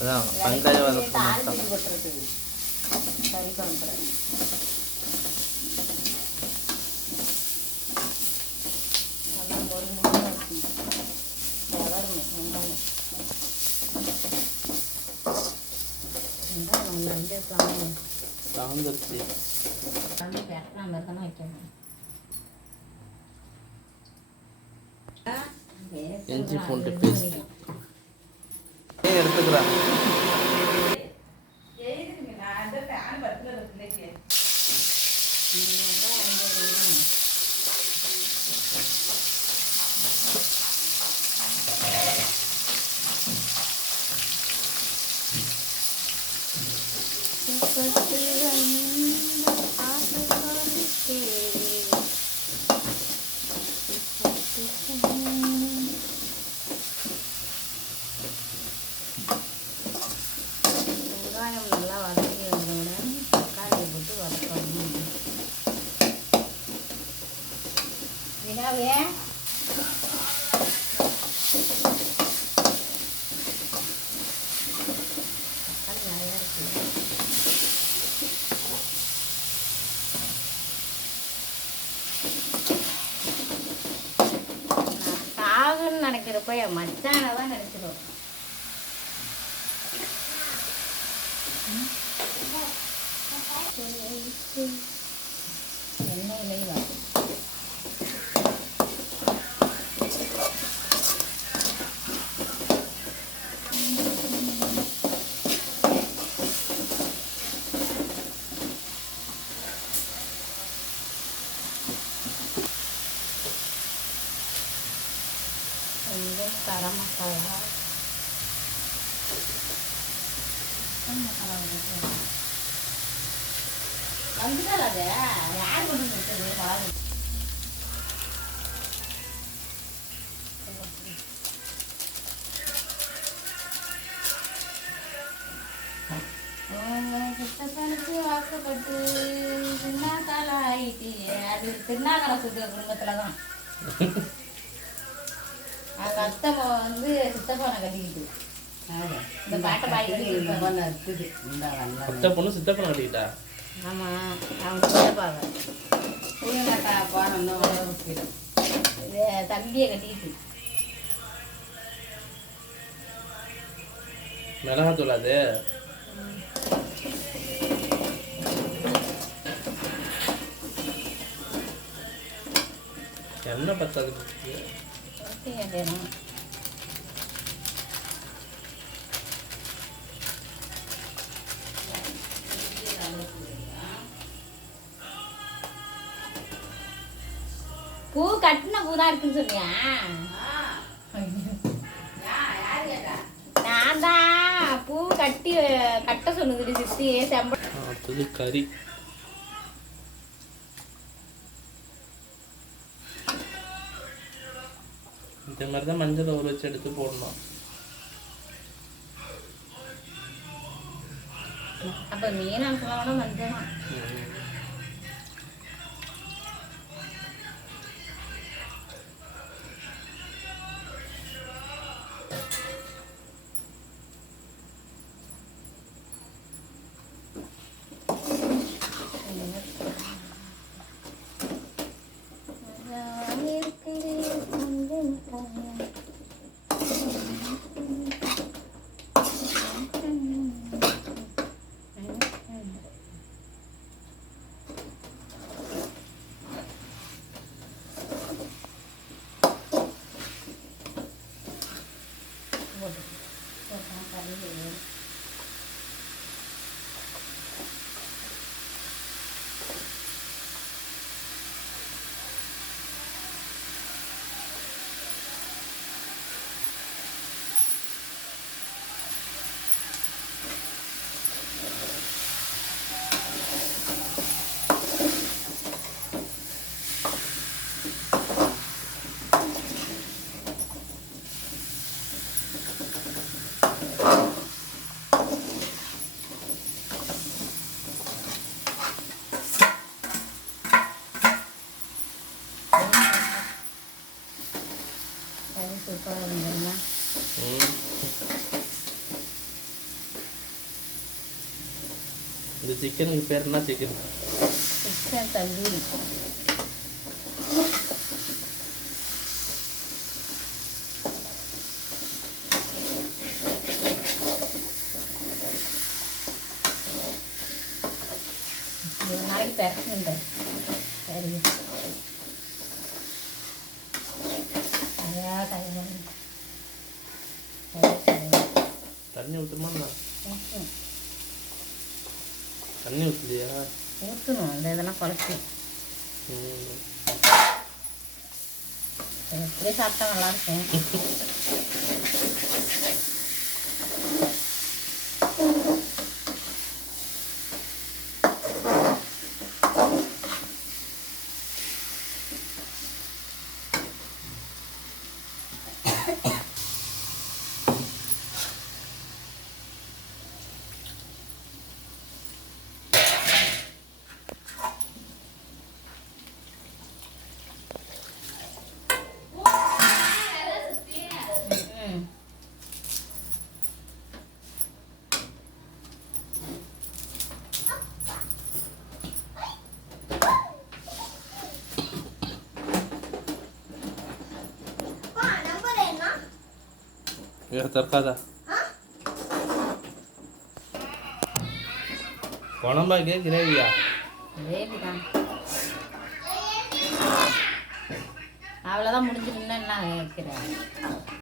அதான் வெங்காயம் வதக்கு தாளிச்சு போட்டுருக்குது கறி குழம்புல. நல்லா ஒரு முறை இருக்கணும், வளரணும் வெங்காயம். வெங்காயம் நண்டு சாந்தரிச்சு வந்து பெட்டனா மாதிரி தானே வைக்கணும். இஞ்சி பூண்டு பேஸ்ட் எடுத்துக்கிறேன். வெங்காயம் நல்லா வதக்கியதுடன் தக்காளியை போட்டு வதக்கணும். விடாவே தக்காளி நிறையா இருக்குது. நான் சாகுன்னு நினைக்கிறப்ப என் மச்சானை தான் நினைச்சிடும். எண்ணெயிலையும் கொஞ்சம் கரம் மசாலா வந்துட்டால் அதை யார் கொண்டு கொடுத்தது பாரு. சித்தப்பனுக்கு வாக்கப்பட்டு திருநாக்கால ஆயிட்டு, அது திருநாக்கால சுத்த குடும்பத்தில் தான் அவங்க அத்தை வந்து சித்தப்பனை கட்டிக்கிட்டு இந்த பாட்டை பாடிக்கிட்டு பொண்ணு சித்தப்பனை கட்டிக்கிட்டா. ஆமாம், அவங்க சித்தப்பாவை தம்பியை கட்டிக்கிட்டு மிளகாத்தூள் அது என்ன பத்தாது பூ கட்டின பூ தான் இருக்குன்னு சொல்லியா? நான் தான் பூ கட்ட சொன்னது சித்தி செம்பது கறி. இந்த மாதிரி தான் மஞ்சள் ஊற வச்சு எடுத்து போடணும். அப்போ மீன் அனுப்பலாம் மஞ்சள் இந்த சிக்கனுக்கு பேர் என்ன சிக்கன்? சிக்கன் தந்தூரி. ஒரு நாளைக்கு பேக்கணும். சரி தண்ணி ஊற்றுமா? தண்ணி ஊற்றலையா? ஊற்றணும். அந்த இதெல்லாம் குழச்சி எப்படியே சாப்பிட்டா நல்லாயிருக்கும். தற்காதா குழம்பாக்கே கிரேவியா? கிரேவி தான். அவ்வளோதான் முடிஞ்சிருந்தா என்ன வைக்கிறேன்.